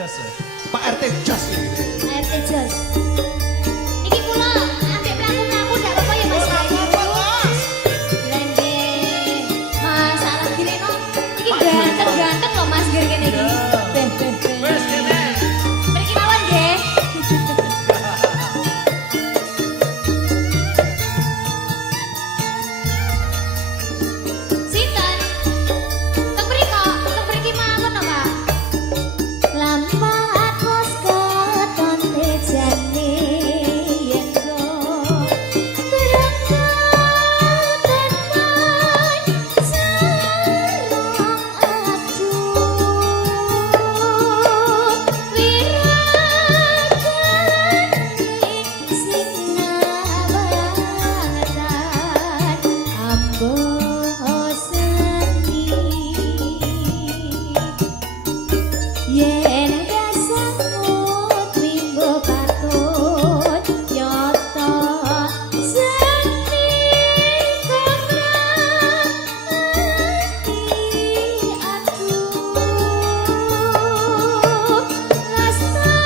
Jos. Pak RT Jos. Pak RT Jos. Niki kula ambek mlaku-mlaku ndak apa-apa ya Mas Bayu. Lende masalah gini no. Iki ganteng-ganteng loh Mas Ger kene iki. Wes kene. Mriki mawon nggih. Sinten? Teng mriki mawon to, Pak. Lampat bos keton tejane yen go berangkat teman sarang aduh wiragani sing nawatan ambo seni yen rasamut mimbo patut nyoto seni kamrati aduh lastariya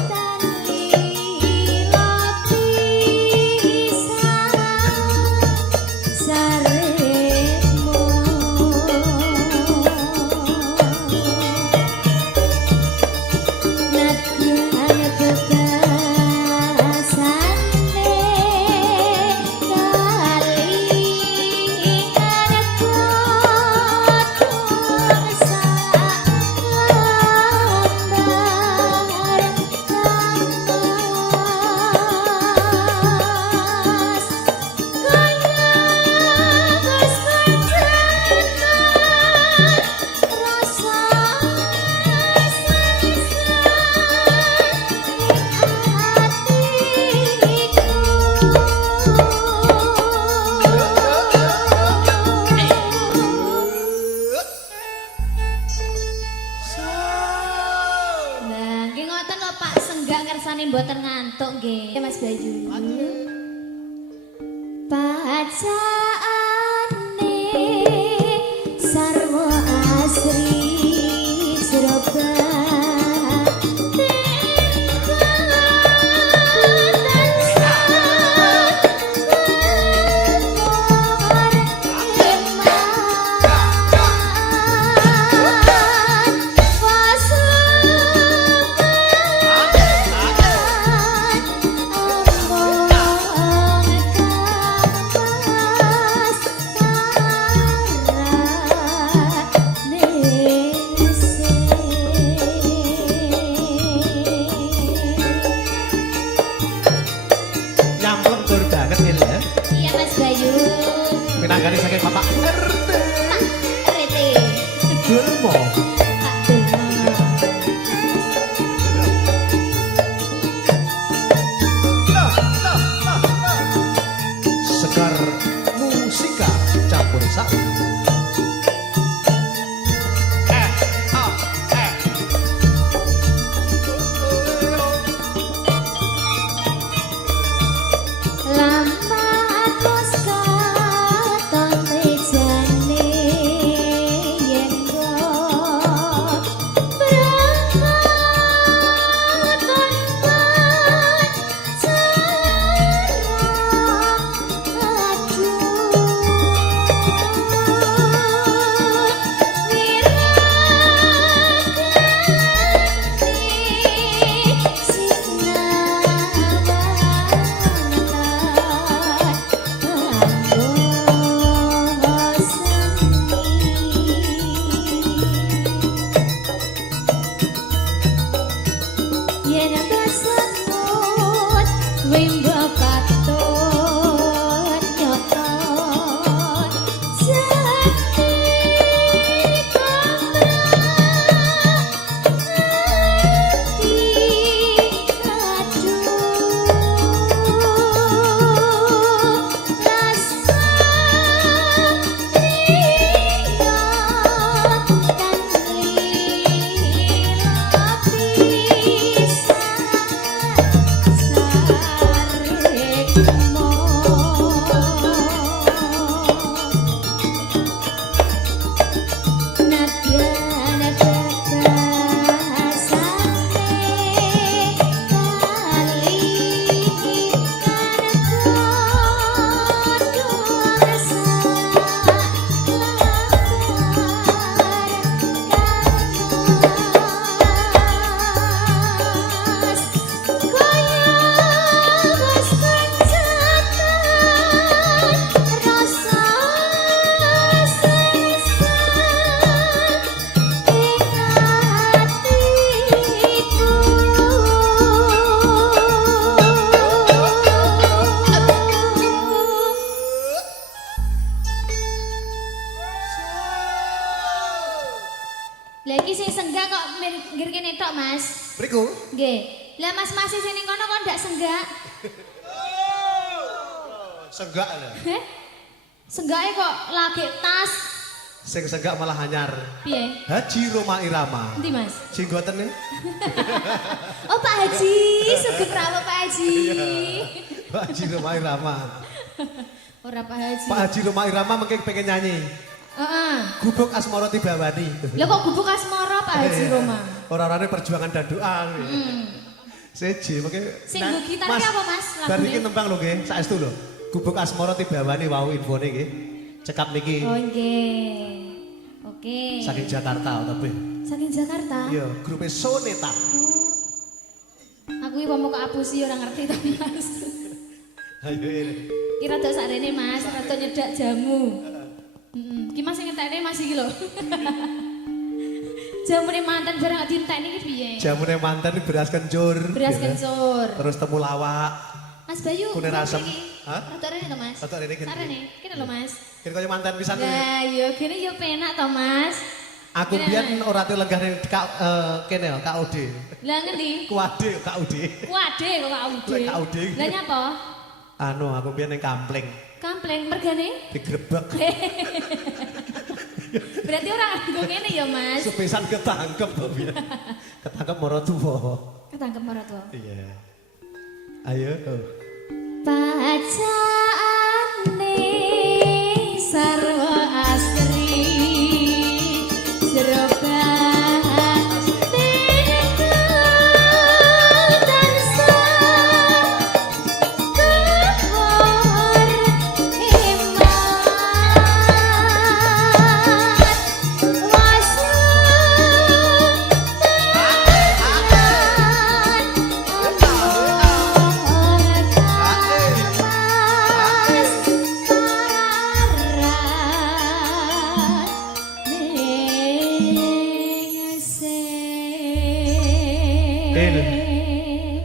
tanlila pisah saremo nadyan kekasane kalingan kodong salambar kamas kaya wis panjenengan rasa Nah, nggih ngoten lho Pak, senggak ngersane mboten ngantuk nggih, Mas Bayu. Pacaane sarwa asri Surabaya. Nyampur tur banget ini ya. Iya Mas Bayu. Pinanggane saking Bapak RT. Rete. Durmo. Pak Dulma. Sekar musika campur sari. Lampat bos katon tejane yen go Lah iki sing senggak kok minggir kene tok, Mas. Mriku. Nggih. Lah Mas sing ning kono kok ndak senggak? Senggak lho. Heh? Senggake kok lagi tas. Sing senggak malah hanyar. Piye? Haji Roma Irama. Endi, Mas? Jinggotene. Oh, Pak Haji, sugeng rawuh Pak Haji. Pak Haji Roma Irama. Ora Pak Haji. Pak Haji Roma Irama mengke pengen nyanyi. Heeh. Gubuk Asmara Tibawani. Lah kok gubuk asmara Pak Haji Roma? Orang-orangnya perjuangan dan doa. Seji, mengke. Sing nggo gitar ki apa, Mas? Bar Lagune? niki nembang lho nggih, saestu lho. Gubuk Asmara Tibawani wau infone nggih. Cekap niki. Oh nggih. Oke. Saking Jakarta tapi. Saking Jakarta? Iya, grupe Soneta. Aku iki pomok apusi ora ngerti to, Mas. Ayo ini. Kira tok sarene Mas, rada nyedak jamu. Heeh. Ki Mas sing ngetekne Mas iki lho. Jamune mantan barang gak dientekne iki piye? Jamune mantan beras kencur. Beras gitu. kencur. Terus temu lawak. Mas Bayu. Kunir asem. Hah? Hah? Rada rene to, Mas? Rada rene gini. Sarene. Kene lho, Mas. Kira kaya mantan pisan kuwi. Lah, yo kene yo penak to, Mas. Aku biyen ora tau lenggah ning kene ya, KOD. Lah ngendi? Kuade KOD. Kuade kok KUD. Lek KUD. Lah nyapa? Anu, aku biyen ning Kampling. Kampleng mergane? Digrebek. Berarti orang nggo ngene ya, Mas. Sepisan ketangkep kok biyen. Ketangkep mara tuwa. Ketangkep marang tuwa. Iya. Ayo. Pacaane sarwa asri jero batinku tansah kehor iman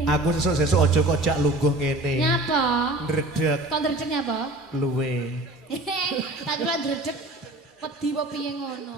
Aku sesuk-sesuk aja kok jak lungguh ngene. Nyapa? Ndredeg Kok ndredeg nyapa? luwe. Tak kira ndredeg wedi apa piye ngono.